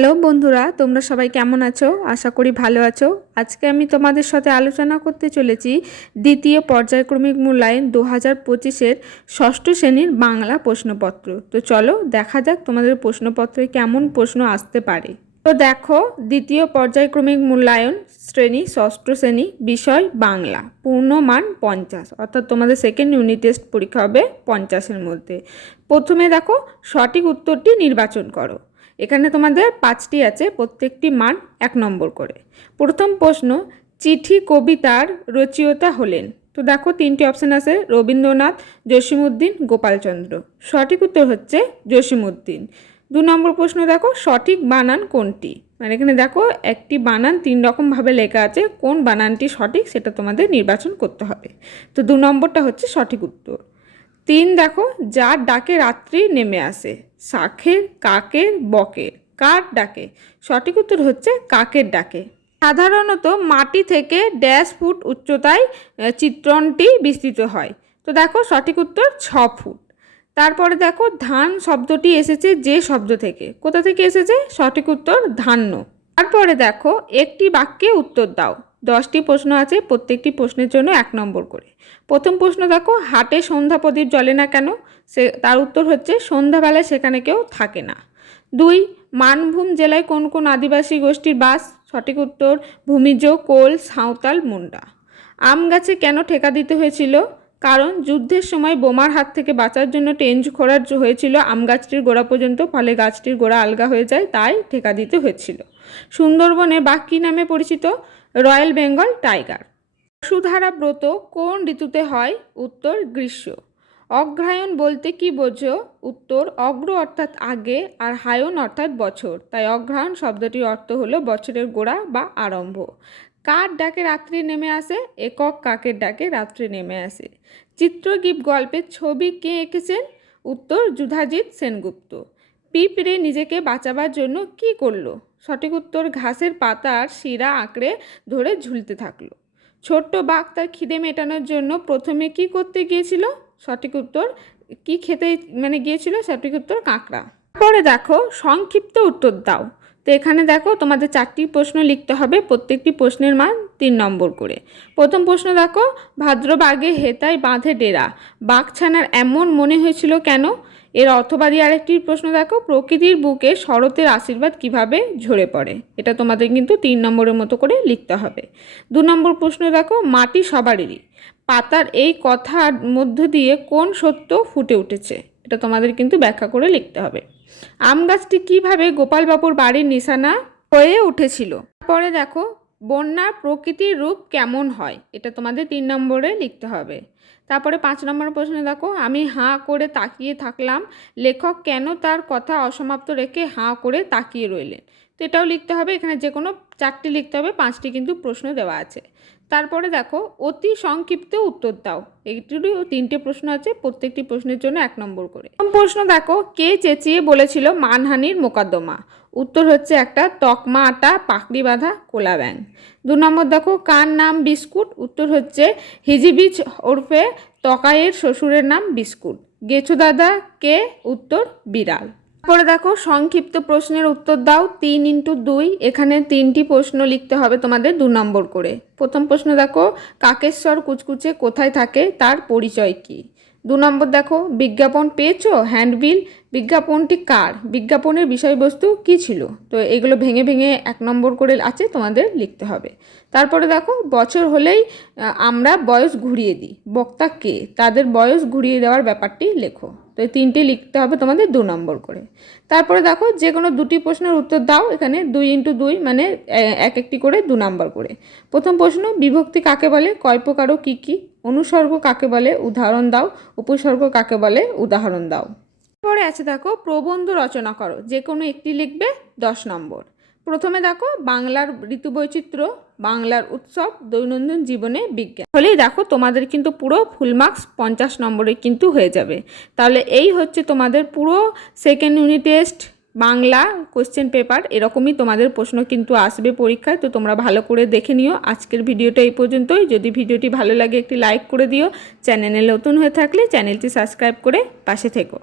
Hello বন্ধুরা, তোমরা সবাই কেমন আছো? আশা করি ভালো আছো। আজকে আমি তোমাদের সাথে আলোচনা করতে চলেছি দ্বিতীয় পর্যায়ক্রমিক মূল্যায়ন 2025-এর ষষ্ঠ শ্রেণীর বাংলা প্রশ্নপত্র। তো চলো দেখা যাক তোমাদের প্রশ্নপত্রে কেমন প্রশ্ন আসতে পারে। তো দেখো, দ্বিতীয় পর্যায়ক্রমিক মূল্যায়ন শ্রেণী ষষ্ঠ শ্রেণী, বিষয় বাংলা, পূর্ণমান 50, অর্থাৎ তোমাদের সেকেন্ড ইউনিট টেস্ট পরীক্ষা হবে 50-এর মধ্যে। প্রথমে দেখো, সঠিক উত্তরটি নির্বাচন করো। এখানে তোমাদের 5টি আছে, প্রত্যেকটি মান 1 নম্বর করে। প্রথম প্রশ্ন, চিঠি কবিতার রচয়িতা হলেন। তো দেখো 3টি অপশান আছে, রবীন্দ্রনাথ, জসীমউদ্দিন, গোপালচন্দ্র। সঠিক উত্তর হচ্ছে জসীমউদ্দিন। 2 নম্বর প্রশ্ন দেখো, সঠিক বানান কোনটি? মানে এখানে দেখো একটি বানান 3 রকমভাবে লেখা আছে, কোন বানানটি সঠিক সেটা তোমাদের নির্বাচন করতে হবে। তো 2 নম্বরটা হচ্ছে সঠিক উত্তর। 3 দেখো, যার ডাকে রাত্রি নেমে আসে। শাঁখের, কাকের, বকের, কার ডাকে? সঠিক উত্তর হচ্ছে কাকের ডাকে। সাধারণত মাটি থেকে ড্যাশ ফুট উচ্চতায় চিত্রণটি বিস্তৃত হয়। তো দেখো সঠিক উত্তর 6 ফুট। তারপরে দেখো, ধান শব্দটি এসেছে যে শব্দ থেকে। কোথা থেকে এসেছে? সঠিক উত্তর ধান্য। তারপরে দেখো, একটি বাক্যে উত্তর দাও। 10টি প্রশ্ন আছে, প্রত্যেকটি প্রশ্নের জন্য 1 নম্বর করে। প্রথম প্রশ্ন দেখো, হাটে সন্ধ্যা প্রদীপ জ্বলে না কেন? তার উত্তর হচ্ছে সন্ধ্যাবেলায় সেখানে কেউ থাকে না। 2, মানভূম জেলায় কোন কোন আদিবাসী গোষ্ঠীর বাস? সঠিক উত্তর ভূমিজ, কোল, সাঁওতাল, মুন্ডা। আম গাছে কেন ঠেকা দিতে হয়েছিল? কারণ যুদ্ধের সময় বোমার হাত থেকে বাঁচার জন্য টেঞ্চ খোঁড়া হয়েছিল আম গাছটির গোড়া পর্যন্ত, ফলে গাছটির গোড়া আলগা হয়ে যায়, তাই ঠেকা দিতে হয়েছিল। সুন্দরবনে বাঘ কী নামে পরিচিত? Royal Bengal tiger. বসুধারা ব্রত কোন ঋতুতে হয়? উত্তর গ্রীষ্ম। অগ্রহায়ণ বলতে কি বোঝো? উত্তর অগ্র অর্থাৎ আগে, আর হায়ন অর্থাৎ বছর, তাই অগ্রহায়ণ শব্দটির অর্থ হলো বছরের গোড়া বা আরম্ভ। কার ডাকে রাত্রি নেমে আসে? একক কাকের ডাকে রাত্রি নেমে আসে। চিত্রগীত গল্পের ছবি কে এঁকেছেন? উত্তর যুধাজিৎ সেনগুপ্ত। পিঁপড়ে নিজেকে বাঁচাবার জন্য কি করলো? সঠিক উত্তর ঘাসের পাতার শিরা আঁকড়ে ধরে ঝুলতে থাকলো। ছোট্ট বাঘ তার খিদে মেটানোর জন্য প্রথমে কি করতে গিয়েছিল? সঠিক উত্তর কি খেতে গিয়েছিল? সঠিক উত্তর কাঁকড়া। পরে দেখো, সংক্ষিপ্ত উত্তর দাও। তো এখানে দেখো তোমাদের 4টি প্রশ্ন লিখতে হবে, প্রত্যেকটি প্রশ্নের মান 3 নম্বর করে। প্রথম প্রশ্ন দেখো, ভাদ্রবাগে হেতায় বাঁধে ডেরা, বাঘছানার এমন মনে হয়েছিল কেন? এর অর্থবাদী আরেকটি প্রশ্ন দেখো, প্রকৃতির বুকে শরতের আশীর্বাদ কিভাবে ঝরে পড়ে? এটা তোমাদের কিন্তু 3 নম্বরের মতো করে লিখতে হবে। 2 নম্বর প্রশ্ন দেখো, মাটি সবারই, পাতার এই কথার মধ্য দিয়ে কোন সত্য ফুটে উঠেছে? এটা তোমাদের কিন্তু ব্যাখ্যা করে লিখতে হবে। আম গাছটি কীভাবে গোপালবাবুর বাড়ির নিশানা হয়ে উঠেছিল? পরে দেখো, বন্যার প্রকৃতির রূপ কেমন হয়? এটা তোমাদের 3 নম্বরে লিখতে হবে। তারপরে 5 নম্বর প্রশ্নে দেখো, আমি হাঁ করে তাকিয়ে থাকলাম, লেখক কেন তার কথা অসমাপ্ত রেখে হাঁ করে তাকিয়ে রইলেন? তো এটাও লিখতে হবে। এখানে যে কোনো 4টি লিখতে হবে, 5টি কিন্তু প্রশ্ন দেওয়া আছে। তারপরে দেখো, অতি সংক্ষিপ্ত উত্তর দাও। এইটিরও 3টে প্রশ্ন আছে, প্রত্যেকটি প্রশ্নের জন্য 1 নম্বর করে। প্রথম প্রশ্ন দেখো, কে চেঁচিয়ে বলেছিল মানহানির মোকদ্দমা? উত্তর হচ্ছে একটা তকমা আটা পাকড়ি বাঁধা কোলা ব্যাং। 2 নম্বর দেখো, কার নাম বিস্কুট? উত্তর হচ্ছে হিজিবিজ ওরফে তকাইয়ের শ্বশুরের নাম বিস্কুট। গেছো দাদা কে? উত্তর বিড়াল। পরে দেখো, সংক্ষিপ্ত প্রশ্নের উত্তর দাও। 3x2, এখানে 3টি প্রশ্ন লিখতে হবে তোমাদের 2 নম্বর করে। প্রথম প্রশ্ন দেখো, কাকেশ্বর কুচকুচে কোথায় থাকে, তার পরিচয় কি? 2 নম্বর দেখো, বিজ্ঞাপন পেয়েছো? হ্যান্ডবিল, বিজ্ঞাপনটি কার? বিজ্ঞাপনের বিষয়বস্তু কি ছিল? তো এগুলো ভেঙে ভেঙে 1 নম্বর করে আছে, তোমাদের লিখতে হবে। তারপরে দেখো, বছর হলেই আমরা বয়স ঘুরিয়ে দিই, বক্তা কে? তাদের বয়স ঘুরিয়ে দেওয়ার ব্যাপারটি লেখো। তো এই 3টি লিখতে হবে তোমাদের 2 নম্বর করে। তারপরে দেখো, যে কোনো 2টি প্রশ্নের উত্তর দাও। এখানে 2x2 মানে এক একটি করে 2 নম্বর করে। প্রথম প্রশ্ন, বিভক্তি কাকে বলে? কয় প্রকার ও কী কী? অনুসর্গ কাকে বলে? উদাহরণ দাও। উপসর্গ কাকে বলে? উদাহরণ দাও। পরে আছে দেখো, প্রবন্ধ রচনা করো, যে কোনো একটি লিখবে, 10 নম্বর। প্রথমে দেখো, বাংলার ঋতুবৈচিত্র্য, বাংলার উৎসব, দৈনন্দিন জীবনে বিজ্ঞান। হলেই দেখো তোমাদের কিন্তু পুরো ফুল মার্কস 50 নম্বরে কিন্তু হয়ে যাবে। তাহলে এই হচ্ছে তোমাদের পুরো second unit test Bangla question paper. এরকমই তোমাদের প্রশ্ন কিন্তু আসবে পরীক্ষায়, তো তোমরা ভালো করে দেখে নিও। আজকের ভিডিওটা এই পর্যন্তই। যদি ভিডিওটি ভালো লাগে একটি লাইক করে দিও। চ্যানেলে নতুন হয়ে থাকলে চ্যানেলটি সাবস্ক্রাইব করে পাশে থেকো।